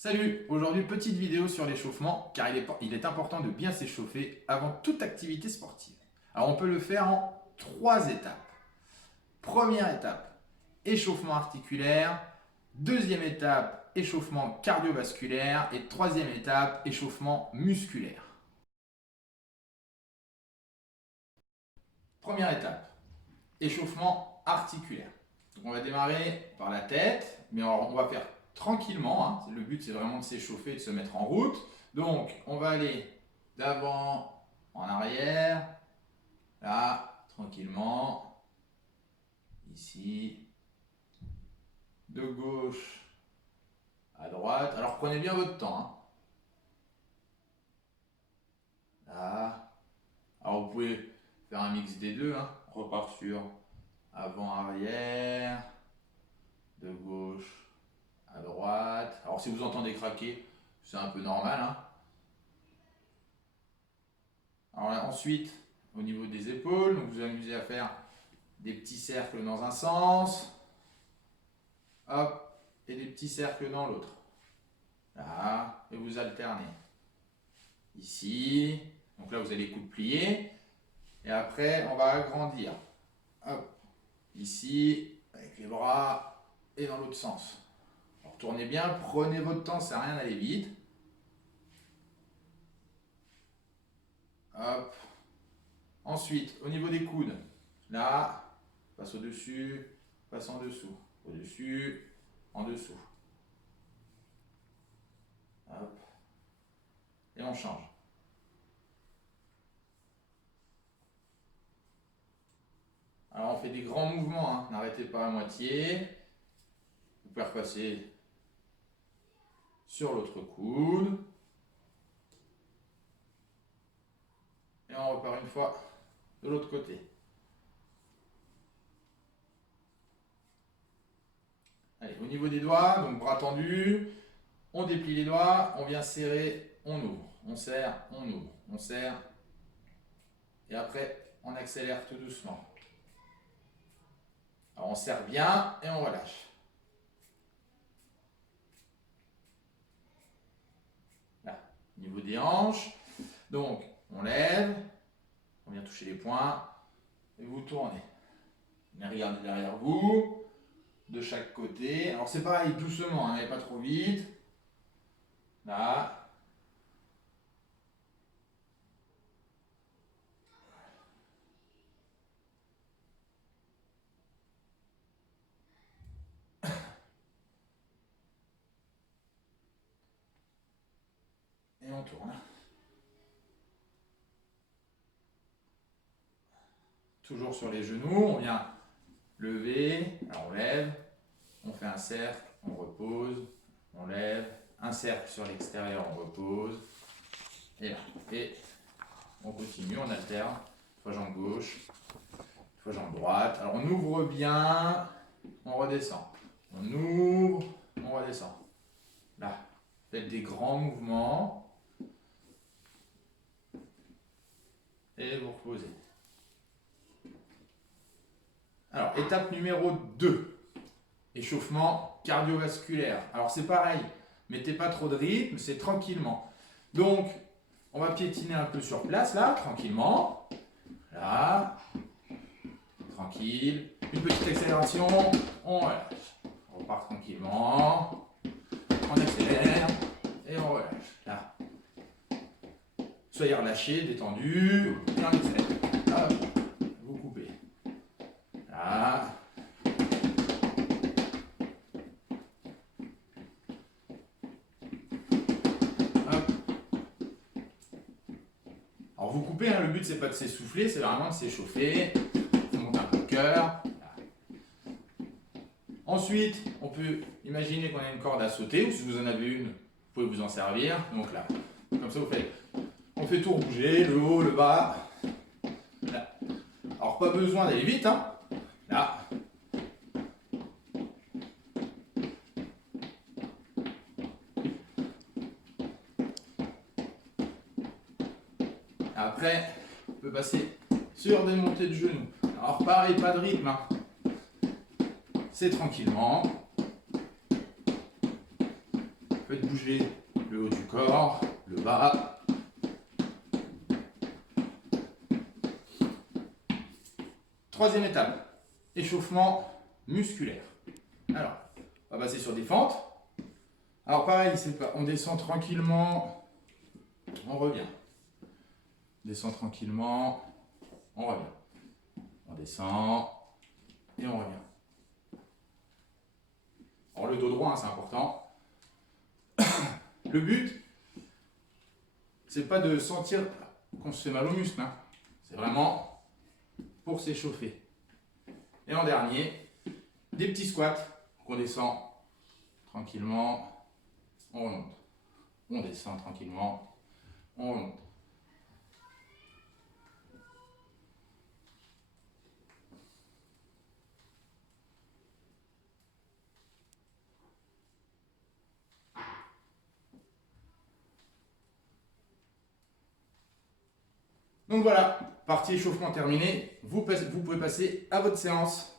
Salut, aujourd'hui petite vidéo sur l'échauffement car il est important de bien s'échauffer avant toute activité sportive. Alors on peut le faire en 3 étapes. Première étape, échauffement articulaire. Deuxième étape, échauffement cardiovasculaire. Et troisième étape, échauffement musculaire. Première étape, échauffement articulaire. Donc on va démarrer par la tête, mais on va faire tranquillement. Le but c'est vraiment de s'échauffer et de se mettre en route. Donc on va aller d'avant en arrière, là, tranquillement, ici, de gauche à droite. Alors prenez bien votre temps. Là. Alors vous pouvez faire un mix des deux. On repart sur avant-arrière, de gauche à droite. Alors si vous entendez craquer, c'est un peu normal. Alors là, ensuite, au niveau des épaules, donc vous amusez à faire des petits cercles dans un sens, hop, et des petits cercles dans l'autre. Là, et vous alternez. Ici, donc là vous allez les coudes pliés, et après on va agrandir. Hop, ici, avec les bras, et dans l'autre sens. Alors, tournez bien, prenez votre temps, ça sert à rien d'aller vite. Hop. Ensuite, au niveau des coudes, là, passe au-dessus, passe en dessous, au-dessus, en dessous. Hop. Et on change. Alors on fait des grands mouvements, n'arrêtez pas à moitié. Vous pouvez repasser sur l'autre coude. Et on repart une fois de l'autre côté. Allez, au niveau des doigts, donc bras tendus, on déplie les doigts, on vient serrer, on ouvre. On serre, on ouvre, on serre. Et après, on accélère tout doucement. Alors on serre bien et on relâche. Là, au niveau des hanches, donc on lève, on vient toucher les poings et vous tournez. Regardez derrière vous, de chaque côté. Alors c'est pareil, doucement, n'allez pas trop vite. Là. Et on tourne. Toujours sur les genoux, on vient lever, alors on lève, on fait un cercle, on repose, on lève, un cercle sur l'extérieur, on repose, et là, et on continue, on alterne, une fois jambe gauche, une fois jambe droite. Alors on ouvre bien, on redescend, on ouvre, on redescend. Là, faites des grands mouvements, et vous reposez. Alors, étape numéro 2, échauffement cardiovasculaire. Alors c'est pareil, mettez pas trop de rythme, c'est tranquillement. Donc, on va piétiner un peu sur place, là, tranquillement. Là, tranquille. Une petite accélération, on relâche. On repart tranquillement, on accélère et on relâche. Là. Soyez relâchés, détendus, et on accélère. Hop, vous coupez. Là. Hop. Alors vous coupez, le but c'est pas de s'essouffler, c'est vraiment de s'échauffer. On monte un peu le cœur. Ensuite, on peut imaginer qu'on a une corde à sauter, ou si vous en avez une, vous pouvez vous en servir. Donc là, comme ça on fait tout bouger, le haut, le bas. Là. Alors pas besoin d'aller vite, Là. Après, on peut passer sur des montées de genoux. Alors pareil, pas de rythme. C'est tranquillement. Faites bouger le haut du corps, le bas. Troisième étape, échauffement musculaire. Alors, on va passer sur des fentes. Alors pareil, on descend tranquillement, on revient. On descend tranquillement, on revient. On descend et on revient. Alors le dos droit, hein, c'est important. Le but, c'est pas de sentir qu'on se fait mal aux muscles, hein. C'est vraiment pour s'échauffer. Et en dernier, des petits squats qu'on descend tranquillement, on remonte. On descend tranquillement, on remonte. Donc voilà, partie échauffement terminée. Vous pouvez passer à votre séance.